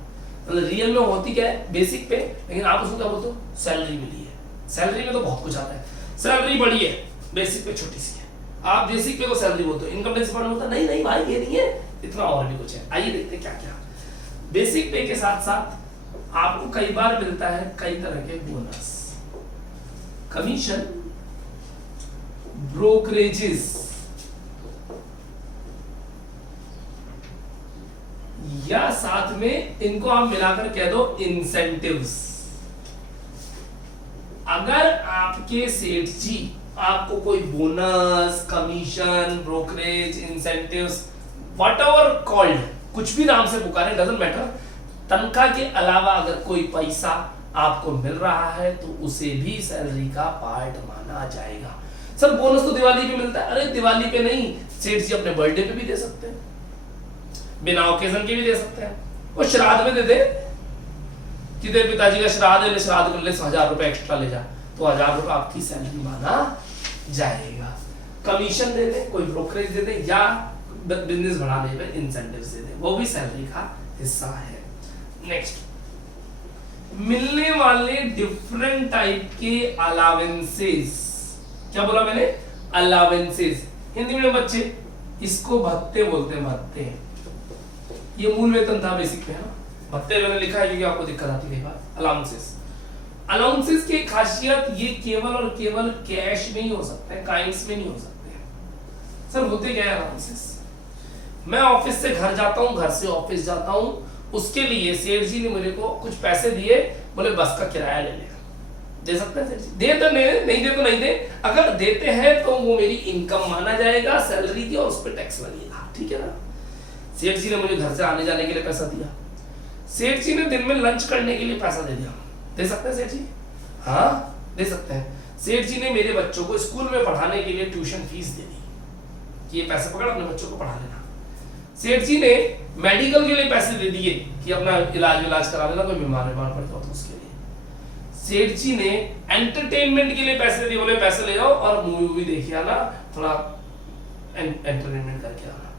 मतलब रियल में होती क्या है? बेसिक पे, लेकिन आप उसको क्या बोलते हो? सैलरी मिली है। सैलरी में तो बहुत कुछ आता है। सैलरी बड़ी है, बेसिक पे छोटी सी है। आप बेसिक पे को सैलरी बोलते हो, इनकम टैक्स डिपार्टमेंट बोलता है नहीं नहीं भाई ये नहीं है, इतना और भी कुछ है। आइए देखते हैं क्या क्या। बेसिक पे के साथ साथ आपको कई बार मिलता है कई तरह के बोनस, कमीशन, ब्रोकरेजेस, या साथ में इनको आप मिलाकर कह दो इंसेंटिव्स। अगर आपके सेठ जी आपको कोई bonus, commission, brokerage, incentives, whatever called, कुछ भी नाम से पुकारे, डजंट मैटर, तनख्वाह के अलावा अगर कोई पैसा आपको मिल रहा है तो उसे भी सैलरी का पार्ट माना जाएगा। सर बोनस तो दिवाली पे मिलता है। अरे दिवाली पे नहीं, सेठ जी अपने बर्थडे पे भी दे सकते हैं, बिना ओकेजन के भी दे सकते हैं। वो श्राद्ध में दे दे कि तेरे पिताजी का श्राद्ध है, श्राद्ध कर ले, 1000 रुपए एक्स्ट्रा ले जा, तो 1000 रुपए आपकी सैलरी माना जाएगा। कमीशन दे दे, कोई ब्रोकरेज दे दे, या बिजनेस बढ़ाने में इंसेंटिव्स दे दे, वो भी सैलरी का हिस्सा है। नेक्स्ट, मिलने वाले डिफरेंट टाइप के अलावेंसेस। क्या बोला मैंने? अलावेंसेस। हिंदी में बच्चे इसको भत्ते बोलते हैं, भत्ते। ये मूल वेतन था बेसिक में, है ना। भत्ते मैंने लिखा है क्योंकि आपको दिक्कत आती है बात। अलाउंसेस, अलाउंसेस की खासियत ये केवल और केवल कैश में ही हो सकता है, काइंड्स में नहीं हो सकते। सर होते क्या है अलाउंसेस? मैं ऑफिस से घर जाता हूं, घर से ऑफिस जाता हूं, उसके लिए सेठ जी ने मेरे को कुछ पैसे दिए, बोले बस का किराया ले ले। दे सकते हैं सेठ जी? दे तो नहीं दे तो नहीं दे। अगर देते हैं तो वो मेरी इनकम माना जाएगा, सैलरी की, और उस पर टैक्स लगेगा, ठीक है ना। सेठ जी ने मुझे घर से आने जाने के लिए पैसा दिया, सेठ जी ने दिन में लंच करने के लिए पैसा दे दिया, दे सकते हैं सेठ जी? हाँ दे सकते हैं। सेठ जी ने मेरे बच्चों को स्कूल में पढ़ाने के लिए ट्यूशन फीस दे दी कि ये पैसे पकड़ अपने बच्चों को पढ़ा लेना। सेठ जी ने मेडिकल के लिए पैसे दे दिए कि अपना इलाज करा लेना, कोई बीमार पड़ता तो उसके लिए। सेठ जी ने एंटरटेनमेंट के लिए पैसे दिए, बोले पैसे ले जाओ और मूवी देखिए आना, थोड़ा एंटरटेनमेंट करके आना।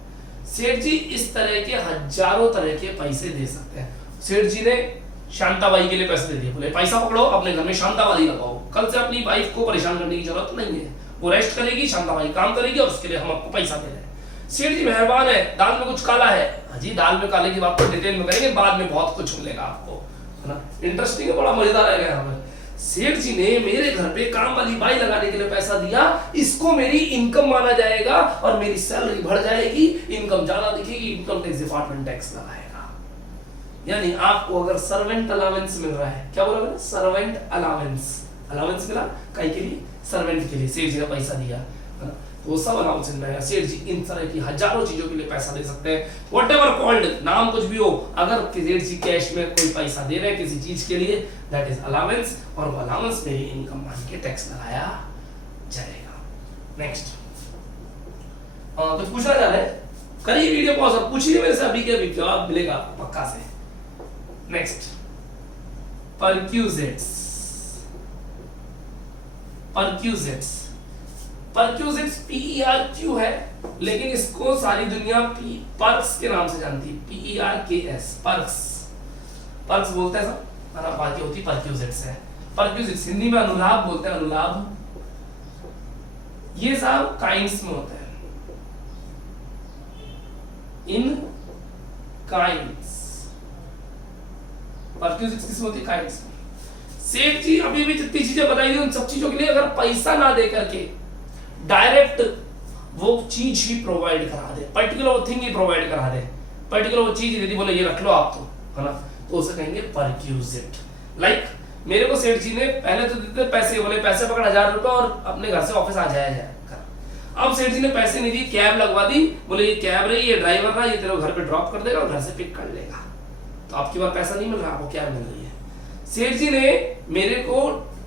सेठ जी इस तरह के हजारों तरह के पैसे दे सकते हैं। सेठ जी ने शांताबाई के लिए पैसे दे दिए, बोले पैसा पकड़ो अपने घर में शांताबाई लगाओ, कल से अपनी वाइफ को परेशान करने की जरूरत नहीं है, वो रेस्ट करेगी, शांताबाई काम करेगी, और उसके लिए हम आपको पैसा दे रहे हैं। सेठ जी मेहरबान है, दाल में कुछ काला है, जी दाल में काले की बात तो डिटेल में करेंगे, बाद में बहुत कुछ मिलेगा आपको, है ना। इंटरेस्टिंग है, बड़ा मजेदार है यहाँ पर। सेठ जी ने मेरे घर पे काम वाली बाई लगाने के लिए पैसा दिया, इसको मेरी इनकम माना जाएगा और मेरी सैलरी बढ़ जाएगी, इनकम ज्यादा दिखेगी, इनकम टैक्स डिपार्टमेंट टैक्स लगाएगा। यानी आपको अगर सर्वेंट अलावेंस मिल रहा है, क्या बोला मैंने? Servant allowance. अलावेंस मिला काहे के लिए? सर्वेंट के लिए। सेठ जी ने पैसा दिया, वो सब अलाउंस मिल रहा है। सेठ जी इन तरह की हजारों चीजों के लिए पैसा दे सकते हैं, व्हाटएवर कॉल्ड, नाम कुछ भी हो। अगर सेठ जी कैश में कोई पैसा दे रहे हैं किसी चीज के लिए, दैट इज अलावेंस, और वो अलावेंस मेरी इनकम मान के टैक्स लगाया जाएगा। नेक्स्ट, कुछ पूछना चाह रहे हैं? करिए वीडियो पॉज और पूछिए मेरे से, अभी के अभी जवाब मिलेगा पक्का से। Next, perquisites. Perquisites, perquisites PERQ है, लेकिन इसको सारी दुनिया पर्क्स के नाम से जानती है, PERKS, पर्क्स। पर्क्स बोलते हैं सब, है ना, बाकी होती परक्यूजिट्स है। परक्यूजिट्स हिंदी में अनुलाभ बोलते हैं, अनुलाभ। ये सब काइंड्स में होता है, इन काइंड्स। परक्यूजिट्स किसमें होती है? काइंड्स में। सेठ जी अभी भी जितनी चीजें बताई थी उन सब चीजों के लिए अगर पैसा ना दे करके डायरेक्ट वो चीज ही प्रोवाइड करा दे, पर्टिकुलर वो थिंग ही प्रोवाइड करा दे, पर्टिकुलर वो चीज दे दी, बोले ये रख लो आप, तो है ना, तो उसे कहेंगे परक्यूजिट। लाइक मेरे को सेठ जी ने पहले तो देते पैसे, बोले पैसे पकड़ 1000 रुपए और अपने घर से ऑफिस आ जाए। अब सेठ जी ने पैसे नहीं दिए, कैब लगवा दी, बोले ये कैब रही, ये ड्राइवर रहा, ये तेरे को घर पे ड्रॉप कर देगा और घर से पिक कर लेगा, तो आपकी बार पैसा नहीं मिल रहा, आपको कैब मिल रही है। सेठ जी ने मेरे को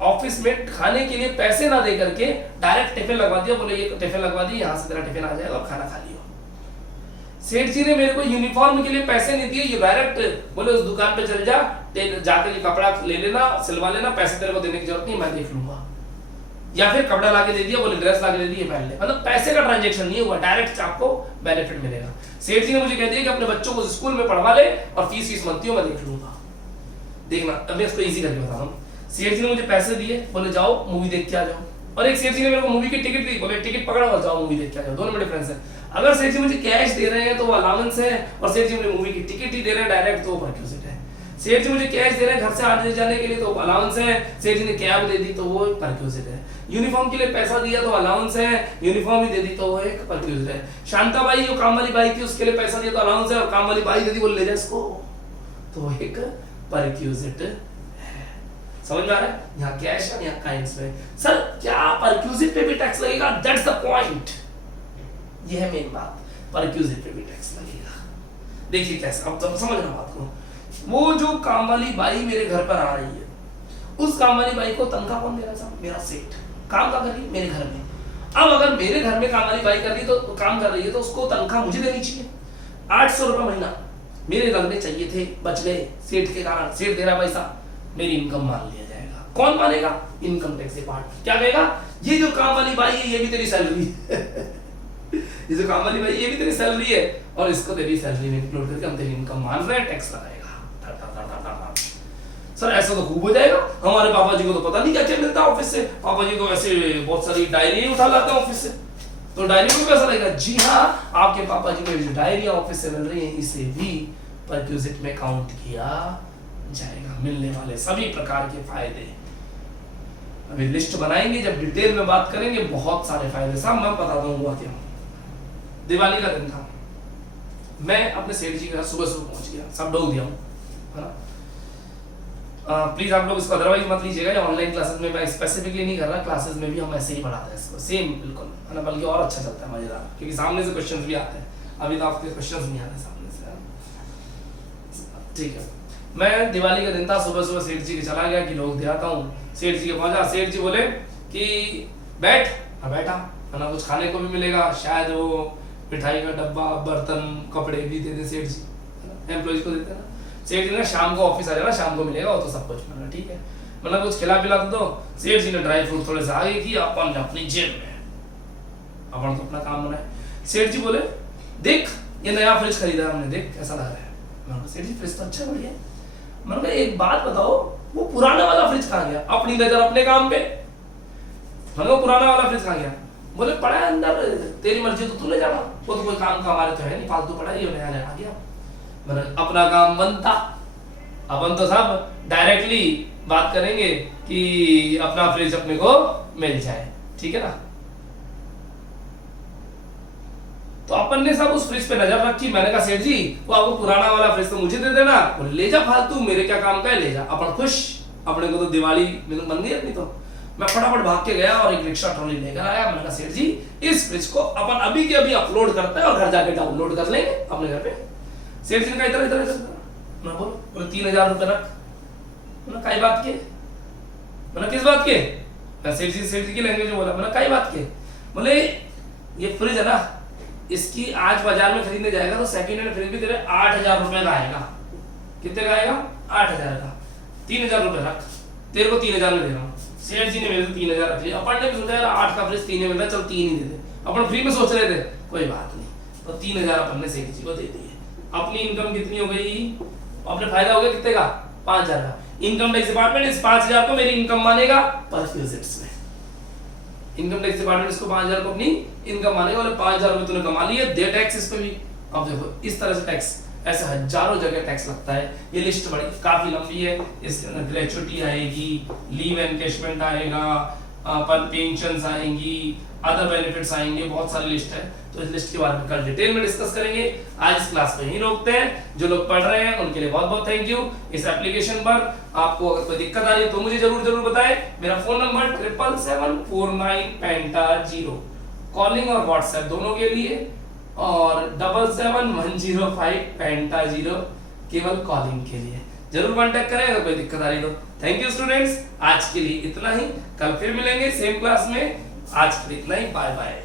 ऑफिस में खाने के लिए पैसे ना दे करके डायरेक्ट टिफिन लगवा दिया, बोले ये टिफिन लगवा दी, यहाँ से तेरा टिफिन आ जाएगा और खाना खा लियो। सेठ जी ने मेरे को यूनिफॉर्म के लिए पैसे नहीं दिए, ये डायरेक्ट बोले उस दुकान पे चल जा, जाकर ये कपड़ा ले लेना, सिलवा लेना, पैसे तेरे को देने की जरूरत नहीं, मैं देख लूंगा। या फिर कपड़ा लाके दे दिया, बोले ड्रेस लाके दे दी, पहन ले, मतलब पैसे का ट्रांजैक्शन नहीं हुआ, डायरेक्ट आपको बेनिफिट मिलेगा। सेठ जी ने मुझे कह दिया कि अपने बच्चों को स्कूल में पढ़वा ले और फीस मनती हो, मैं देख लूंगा। देखना, अब मैं इसको इजी करके बता रहा हूँ। सेठ जी ने मुझे पैसे दिए, बोले जाओ मूवी देख के आ जाओ, और एक सेठ जी ने मेरे को मूवी की टिकट दी, बोले टिकट पकड़ो और जाओ मूवी देख के आ जाओ, दोनों में डिफरेंस है। अगर सेठ जी मुझे कैश दे रहे हैं तो वो अलाउंस है, और सेठ जी मुझे मूवी की टिकट ही दे रहे हैं डायरेक्ट, तो वो परक्यूजिट है। सेठ जी मुझे कैश दे रहे हैं घर से आने जाने के लिए, तो अलाउंस है। सेठ जी ने कैब दे दी, तो वो परक्यूजिट है। यूनिफॉर्म के लिए पैसा दिया तो अलाउंस है, यूनिफॉर्म ही दे दी तो वो एक परक्यूजिट है। शांताबाई जो काम वाली बाई थी उसके लिए पैसा दिया तो अलाउंस है, और काम वाली बाई दे दी, बोले ले जा इसको, तो वो एक परक्यूजिट है। समझ में आ रहा है? यहाँ कैश है, यहाँ काइंड्स में। सर क्या परक्यूजिट पे भी टैक्स लगेगा? दैट्स द पॉइंट, ये है मेन बात, परक्यूजिट पे भी टैक्स लगेगा। देखिए कैसे, अब तब समझना बात को। वो जो काम वाली बाई मेरे घर पर आ रही है, उस काम वाली बाई को तनख्वाह कौन दे रहा है? मेरा सेठ। काम का कर रही है मेरे घर में। अब अगर मेरे घर में काम वाली बाई कर रही तो काम कर रही है तो उसको तनख्वाह मुझे देनी चाहिए। 800 रुपये महीना मेरे लगने चाहिए थे, बच गए सेठ के कारण, सेठ दे रहा पैसा, मेरी इनकम मान लिया जाएगा। कौन मानेगा? Income tax department. क्या कहेगा? ये जो काम वाली बाई है ये भी तेरी सैलरी है ये जो काम वाली बाई ये भी तेरी सैलरी है और इसको तेरी सैलरी में इंक्लूड करके हम तेरी इनकम मान रहे हैं, टैक्स लगाएगा। सर ऐसा तो खूब हो जाएगा, हमारे पापा जी को तो पता नहीं क्या क्या मिलता है ऑफिस से, पापा जी तो ऐसे बहुत सारी डायरी उठा लाते हैं ऑफिस से, तो डायरी में पैसा लगेगा। जी हाँ, आपके पापा जी को जो डायरी ऑफिस से मिल रही है इसे भी परक्विजिट में काउंट किया जाएगा। मिलने वाले सभी प्रकार के फायदे अभी लिस्ट बनाएंगे, जब डिटेल में बात करेंगे, बहुत सारे फायदे सब मैं बता दूंगा। क्या दिवाली का दिन था, मैं अपने सेठ जी के घर सुबह सुबह पहुंच गया, सब डोल दिया है ना। प्लीज आप लोग इसको अदरवाइज मत लीजिएगा, या ऑनलाइन क्लासेस में मैं स्पेसिफिकली नहीं कर रहा, क्लासेस में भी हम ऐसे ही पढ़ाते हैं इसको सेम बिल्कुल है ना, बल्कि और अच्छा चलता है, मजेदार, क्योंकि सामने से क्वेश्चंस भी आते हैं। अभी तो आपके क्वेश्चंस नहीं आते सामने से, ठीक है। मैं दिवाली का दिन था, सुबह सुबह सेठ जी के चला गया कि लोग दे आता हूँ। सेठ जी के पहुंचा, सेठ जी बोले कि बैठ, बैठा है ना, कुछ खाने को भी मिलेगा, शायद वो मिठाई का डब्बा, बर्तन, कपड़े भी दे दे सेठ जी, एम्प्लॉइज को देते हैं ना। सेठ जी ने शाम को ऑफिस आ जाना, शाम को मिलेगा वो तो सब कुछ मिलेगा, ठीक है, मतलब कुछ खिला पिला दो। सेठ जी ने ड्राई फ्रूट थोड़े से आगे किया अपन अपनी जेब में, अपन तो अपना काम बनाए। सेठ जी बोले देख ये नया फ्रिज खरीदा हमने, देख कैसा लग रहा है। मैंने कहा सेठ जी फ्रिज तो अच्छा बढ़िया। मैंने कहा एक बात बताओ, वो पुराना वाला फ्रिज कहाँ गया? अपनी नजर अपने काम पे। मैंने कहा पुराना वाला फ्रिज कहाँ गया? बोले पड़ा है अंदर, तेरी मर्जी तो तू ले जाना, वो तो कोई काम का हमारे तो है नहीं, फालतू पड़ा है, ये नया नया आ गया। मैंने अपना काम बनता, अपन तो सब डायरेक्टली बात करेंगे कि अपना फ्रिज अपने को मिल जाए, ठीक है ना। तो अपन ने सब उस फ्रिज पे नजर रखी। मैंने कहा सेठ जी वो आपको पुराना वाला फ्रिज तो मुझे दे देना, बोले ले जा फालतू, मेरे क्या काम का है, ले जा। अपन खुश, अपने को तो दिवाली बन गई अपनी। तो मैं फटाफट भाग के गया और एक रिक्शा ट्रॉली लेकर आया। मैंने कहा सेठ जी इस फ्रिज को अपन अभी के अभी अपलोड करते हैं और घर जाके डाउनलोड कर लेंगे अपने घर पे। सेठ जी ने कहा इधर इधर इधर, मैं बोलो 3000 रुपए रख। मैंने कई बात के, मैंने किस बात के? सेठ जी की लैंग्वेज में बोला, मैंने कई बात के? बोले ये फ्रिज है ना, इसकी आज बाजार में खरीदने जाएगा तो सेकंड हैंड फ्रिज भी तेरे 8000 रुपए का आएगा। कितने का आएगा? 8000 का। 3000 रुपए रख, तेरे को 3000 में दे रहा हूँ। सेठ जी ने मेरे से 3000 रख लिया। अपन ने भी सोचा यार 8 का फ्रिज 3 में मिल रहा है, चल 3 ही दे दे। अपन फ्री में सोच रहे थे, कोई बात नहीं, तो 3000 अपन ने सेठ जी को दे दिए। अपनी इनकम कितनी हो गई? अपने फायदा हो गया कितने का? 5000 का। इनकम टैक्स डिपार्टमेंट इस 5000 को मेरी इनकम मानेगा परक्विजिट्स में। इनकम टैक्स डिपार्टमेंट इसको 5000 को अपनी इनकम मानेगा, बोले 5000 रुपए तूने कमा लिए, दे टैक्स इस पे भी। अब देखो इस तरह से टैक्स, ऐसे हजारों जगह टैक्स लगता है। ये लिस्ट बड़ी काफी लंबी है, इसके अंदर ग्रेच्युटी आएगी, लीव एनकैशमेंट आएगा, पेंशंस आएंगी, अदर बेनिफिट्स आएंगे, बहुत सारी लिस्ट है। तो इस लिस्ट के बारे में कल डिटेल में डिस्कस करेंगे। आज इस क्लास को यहीं रोकते हैं। जो लोग पढ़ रहे हैं उनके लिए बहुत बहुत थैंक यू। इस एप्लीकेशन पर आपको अगर कोई दिक्कत आ रही है तो मुझे जरूर बताएं। मेरा फोन नंबर 77749 कॉलिंग और व्हाट्सएप दोनों के लिए, और 77105 केवल कॉलिंग के लिए। जरूर कांटेक्ट करें अगर कोई दिक्कत आ रही तो। थैंक यू स्टूडेंट्स, आज के लिए इतना ही, कल फिर मिलेंगे सेम क्लास में। आज के लिए इतना ही, बाय बाय।